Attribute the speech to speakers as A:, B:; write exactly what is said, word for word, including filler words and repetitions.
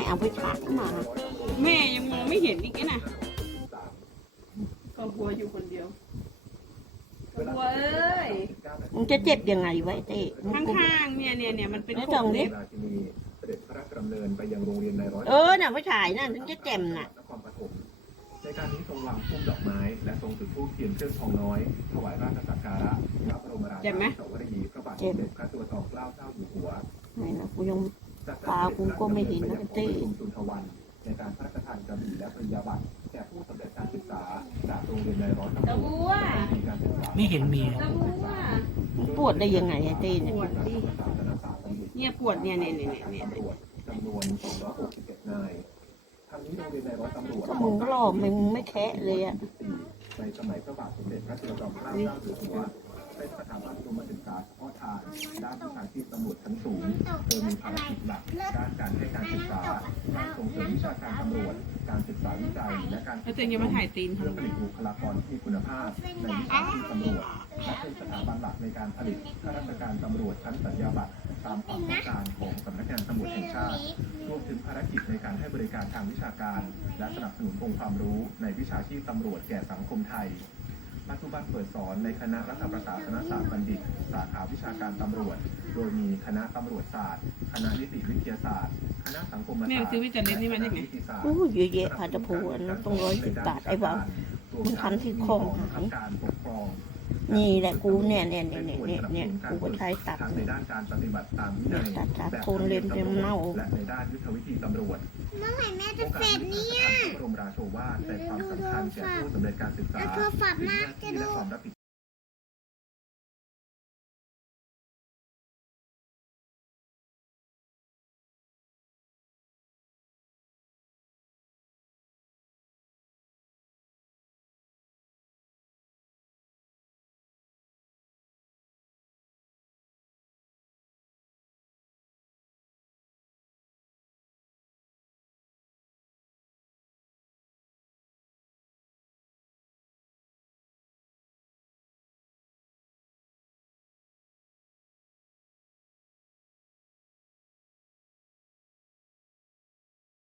A: เอาไปฉายมา
B: แม่ยังมองไม่เห็นอีกนะก็กลัวอยู่คนเดียวกลัวเอ้ย
A: มึงจะเจ็บยังไงไว้เต้
B: ข้างๆเนี่ยเนี่ยเนี่ยมันเป็น
A: ไม่
B: ข
A: ต้อ
B: อง ง
A: ดิ
B: เล็บ
C: เสด็จพระราชดำเนินไปยังโรงเรียนในร้อย
A: เออน่ะไปฉายน่ะถึงจะเจ็บน่ะ
C: นครปฐมในการนี้ทรงวางพุ่มดอกไม้และทรงจุดธูปเทียนเครื่องทองน้อยถวายราชสักการะพระบรมราชานุสาวรีย์พระบาทสมเด็จพระจุลจอมเกล้าเจ้าอยู่หัว
A: ไหนนะกูยัง
C: จาก
A: ตากูก็ไม่เห็นนะเต้
C: ชุมชนทวันในการพระราชทานกระบี่และปริญญาบัตรแก่ผู้สำเร็จการศึกษาจากโรงเรียนในร้อยตำร
B: ตะ
C: วจ
B: บัว
C: มีการศึกษา
D: ไม่เห็นมี
B: ตะบัว
A: มันปวดได้ยังไงไอ้เต้เนี่ย
B: ปวดดิเนี่ยปวดเนี่ยเนี่ยเนี่ยเนี่ย
C: ตำรวจจำนวนสองร้อยหกสิบเอ็ดนายทางนี้โรงเรียนในร้อยตำรวจ
A: ก็มึงก็หล่อมึงไม่แคะเลยอ่ะ
C: ในสมัยพระบาทสมเด็จพระจุลจอมเกล้าเจ้าอยู่หัวเป็นสถาบันอุดมศึกษาเฉพาะทางด้านวิชาชีพตำรวจชั้นสูงโดยมีภารกิจหลักด้านการให้การศึกษาการส่งเสริมวิชาการตำรวจการศึกษาวิจัยและการ
B: แล้วตัวเองยังมาถ่ายตีน
C: เพื่อ
B: ทำ
C: ผลิตบุคลากรที่มีคุณภาพในวิชาชีพตำรวจและเป็นสถาบันหลักในการผลิตข้าราชการตำรวจชั้นสัญญาบัตรตามความต้องการของสำนักงานตำรวจแห่งชาติรวมถึงภารกิจในการให้บริการทางวิชาการ และสนับสนุนองค์ความรู้ในวิชาชีพตำรวจแก่สังคมไทยปัจจุบันเปิดสอนในคณะรัฐประศาสนศาสตร์บัณฑิตสาขาวิชาการตำรวจ โดยมีคณะตำรวจศาสตร์ คณะนิติวิทยาศาสตร์ คณะสังคมศาสตร์
B: แม่ซื้อวิจารณ์เล่นนี่มาจากไหน
A: โอ้ยเยอะแยะพาตะพูอันนั้นต้องร้อยสิบบาทไอ้บ่าวมันคันที่คอหาย
C: การปกครอง
A: นี่แหละกูเนี่ยเนี่ยเนี่ยเนี่ยเนี่ยเนี่ยกูก็ใช้ตัด
C: ทั้งในด้านการปฏิบัติตามวินัย
A: ตัดตัดโคนเลนเป็นเน่า
C: และในด้านยุทธวิธีตำรวจ
E: เมื่อไหร่แม่จะเสร็จเนี่ย
C: พระบรมราโชวาทในความสำคัญแก่ผู้สำเร็จการศึกษา
E: แล้วโทรศัพท์มาจะดู
C: และความรับผิด